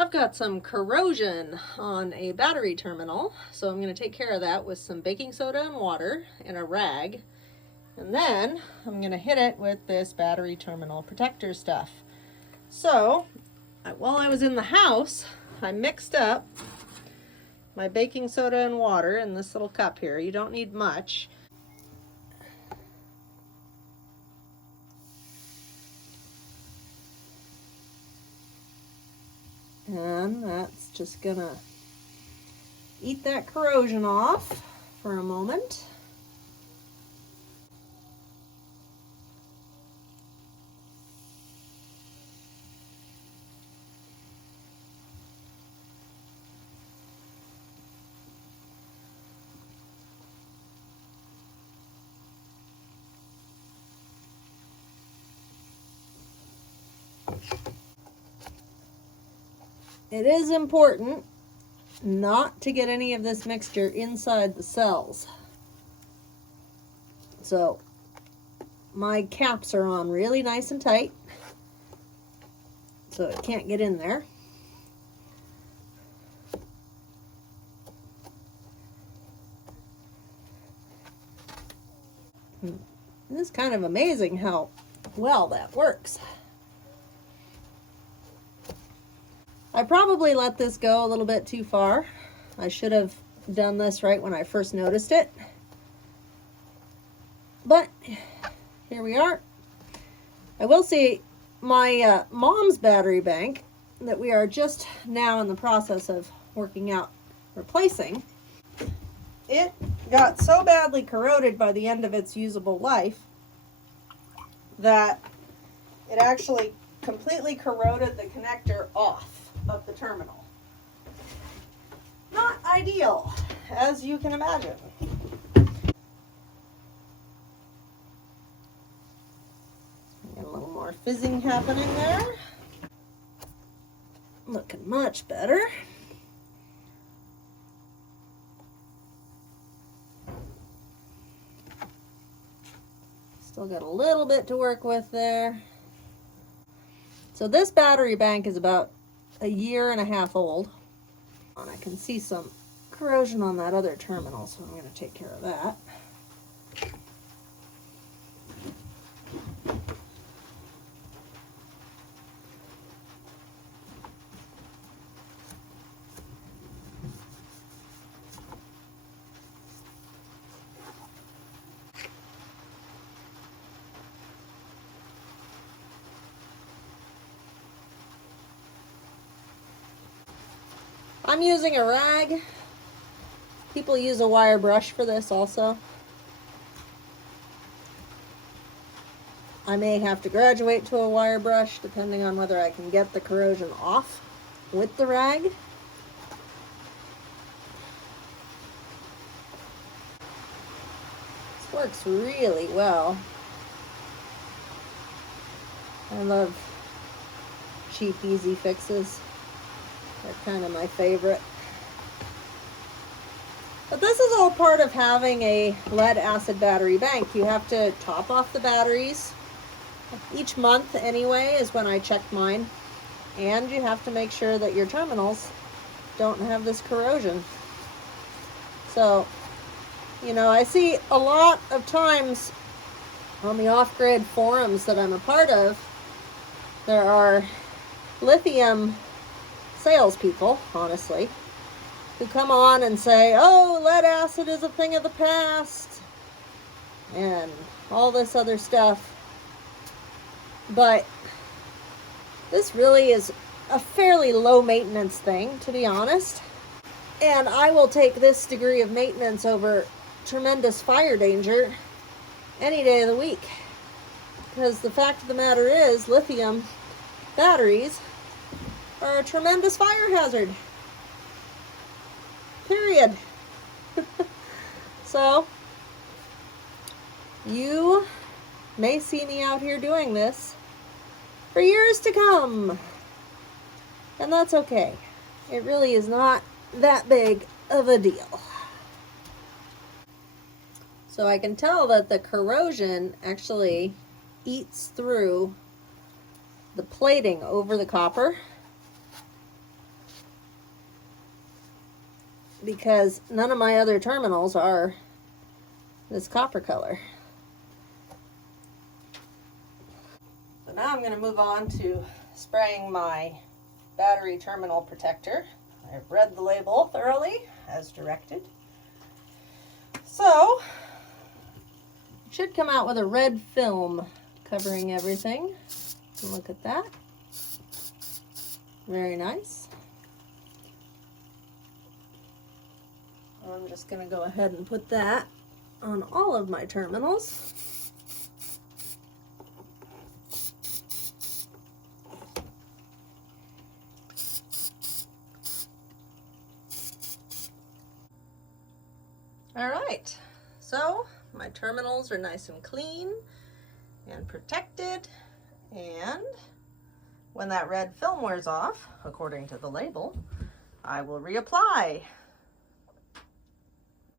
I've got some corrosion on a battery terminal, so I'm going to take care of that with some baking soda and water and a rag. And then I'm going to hit it with this battery terminal protector stuff. So while I was in the house, I mixed up my baking soda and water in this little cup here. You don't need much. And that's just gonna eat that corrosion off for a moment. It is important not to get any of this mixture inside the cells. So my caps are on really nice and tight, so it can't get in there. It's kind of amazing how well that works. I probably let this go a little bit too far. I should have done this right when I first noticed it. But here we are. I will say my mom's battery bank that we are just now in the process of working out replacing. It got so badly corroded by the end of its usable life that it actually completely corroded the connector off of the terminal. Not ideal, as you can imagine. Get a little more fizzing happening there. Looking much better. Still got a little bit to work with there. So this battery bank is about 1.5 years old. And I can see some corrosion on that other terminal, so I'm going to take care of that. I'm using a rag. People use a wire brush for this also. I may have to graduate to a wire brush depending on whether I can get the corrosion off with the rag. This works really well. I love cheap, easy fixes. They're kind of my favorite. But this is all part of having a lead acid battery bank. You have to top off the batteries each month anyway, is when I check mine. And you have to make sure that your terminals don't have this corrosion. So, you know, I see a lot of times on the off-grid forums that I'm a part of, there are lithium salespeople, honestly, who come on and say, oh, lead acid is a thing of the past, and all this other stuff. But this really is a fairly low maintenance thing, to be honest. And I will take this degree of maintenance over tremendous fire danger any day of the week. Because the fact of the matter is, lithium batteries are a tremendous fire hazard. Period. So, you may see me out here doing this for years to come. And that's okay. It really is not that big of a deal. So I can tell that the corrosion actually eats through the plating over the copper. because none of my other terminals are this copper color. So now I'm going to move on to spraying my battery terminal protector. I've read the label thoroughly as directed. So it should come out with a red film covering everything. Look at that. Very nice. I'm just going to go ahead and put that on all of my terminals. All right, so my terminals are nice and clean and protected, and when that red film wears off, according to the label, I will reapply